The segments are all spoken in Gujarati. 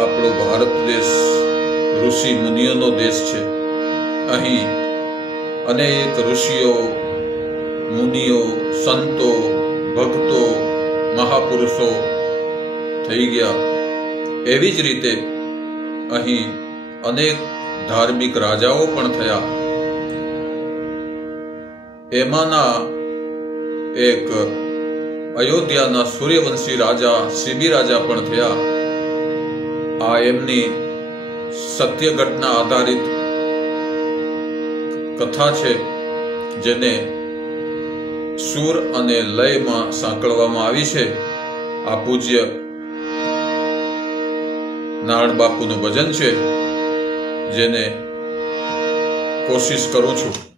આપણો ભારત દેશ ઋષિ મુનિઓનો દેશ છે. અહીં અનેક ઋષિઓ, મુનિઓ, સંતો, ભક્તો, મહાપુરુષો થઈ ગયા. એવી જ રીતે અહીં અનેક ધાર્મિક રાજાઓ પણ થયા. એમાંના એક અયોધ્યાના સૂર્યવંશી રાજા શિબી રાજા પણ થયા. આ એમની સત્ય ઘટના આધારિત કથા છે, જેને સૂર અને લયમાં સાંકળવામાં આવી છે. આ પૂજ્ય નારાયણ બાપુનું ભજન છે, જેને કોશિશ કરું છું.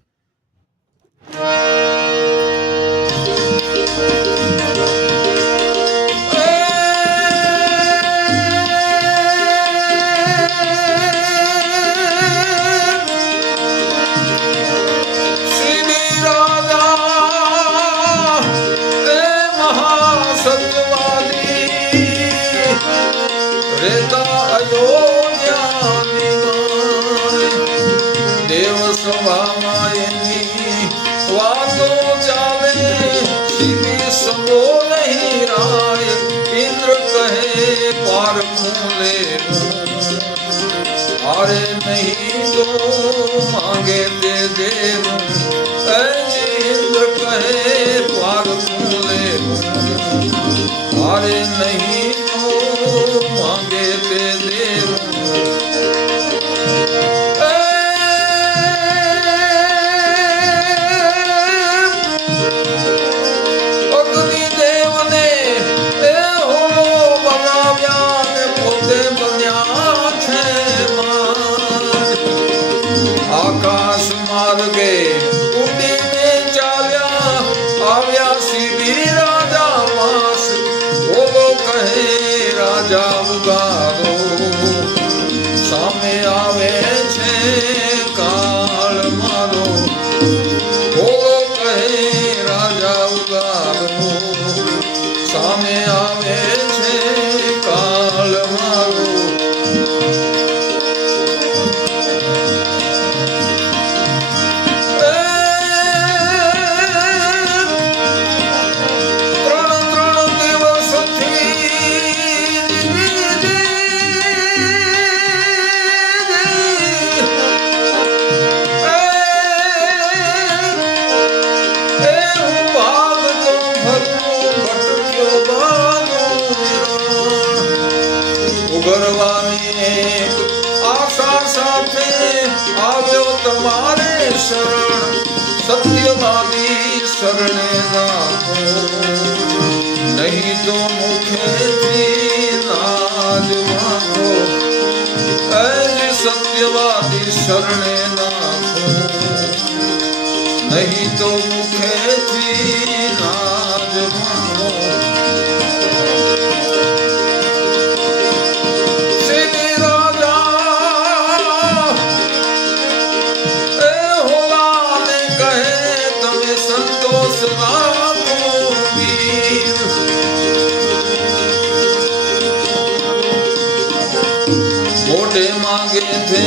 ದೇವ ಸ್ವಭಾವ ಎನ್ನಿ શરણ સત્યવાદી શરણે રાખો નહીં તો મુખેથી નાજ વાંખો સત્યવાદી શરણે નાખો નહીં તો મુખેથી નાજ વાંખો મોઢે માગે છે.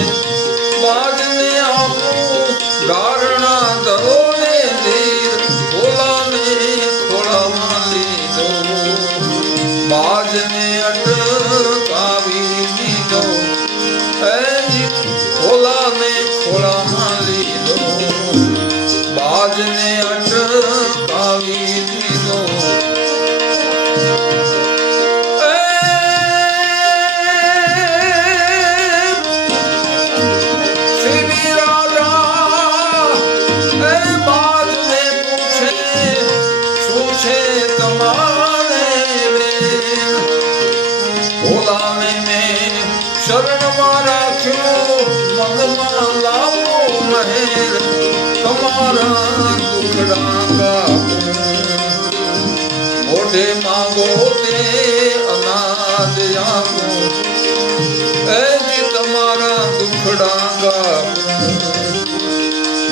બાજને આપું ગારણા દરોને ધીર ખોલાને ખોળામાં દો બાજને અટકાવી દીધો. ખોલાને ખોળામાં રાખ્યો મનમાં લાવો મહેર તમારા દુખડા મોઢે માગો તે અનાજ આપો એ તમારા દુખડા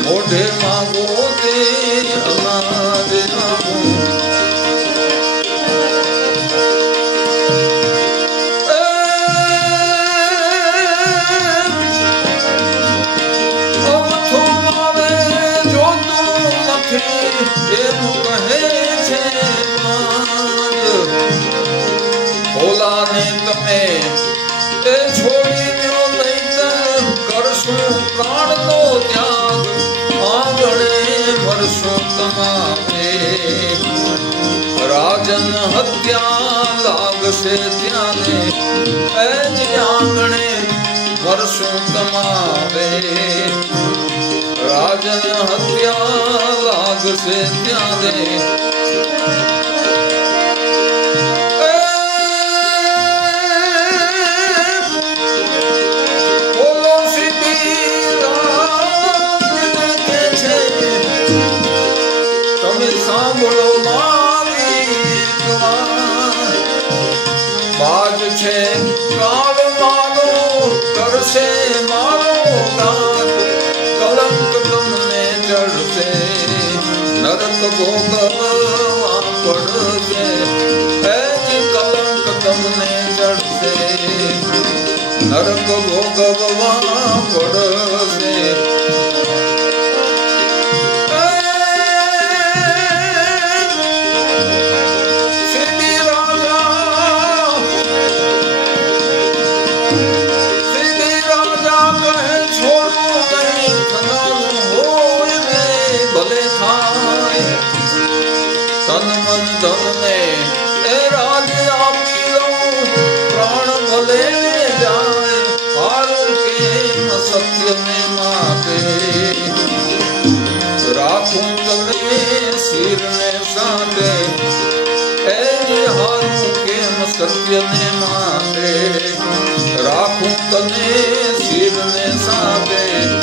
મોઢે માગો જન હત્યા લાગશે ત્યાંને એ જ આંગણે વર્ષું કમાવે. રાજન હત્યા લાગશે ત્યાંને નરક ભોગ જાય હારું કેમ સત્યને માટે રાખું તને શિરને સાથે એ હારું કેમ સત્યને માટે રાખું તને શિરને સાથે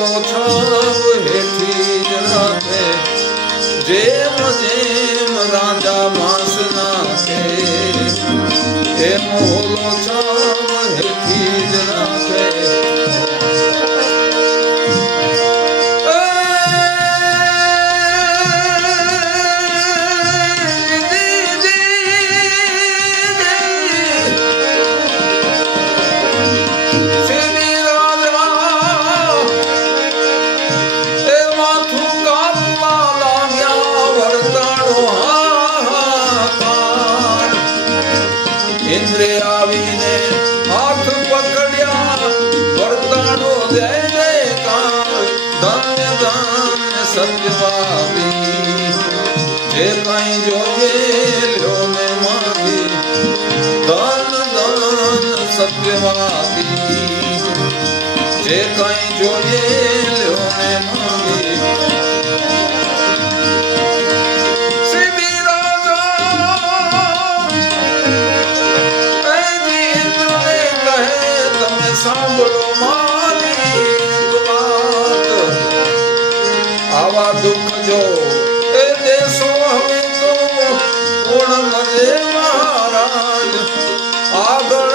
મોઠો હેઠી જ રાખે. જેમ જેમ રાજા ધન્ય ધન્ય સત્ય પાપી જે કઈ જોયેલો ને મારી ધન ધન સત્ય પાપી જે કઈ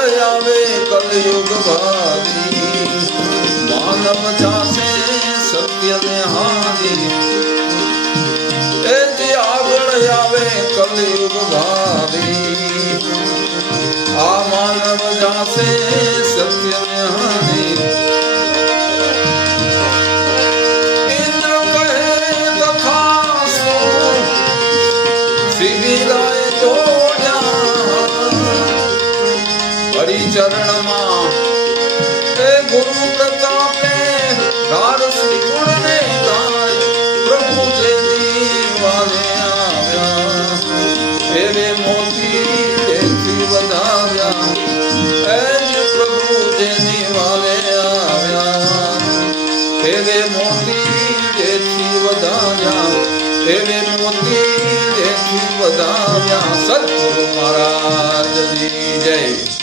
આવે કલયુગ ભારી માનવ જાશે સત્ય ને હારી. એ જે આગળ આવે કલયુગ ભારી આ માનવ જાશે સત્ય ને હારી. ચરણમાં હે ગુરુ પ્રતાપે ધાર શ્રી ગુણને ગાય, પ્રભુ જે દીવાને આવ્યા. એને મોતી તેથી વધાવ્યા હે પ્રભુ જે દીવાને આવ્યા. એને મોતી તેથી વધાવ્યા એને મોતી તેથી વધાવ્યા સદગુરુ મહારાજની જય.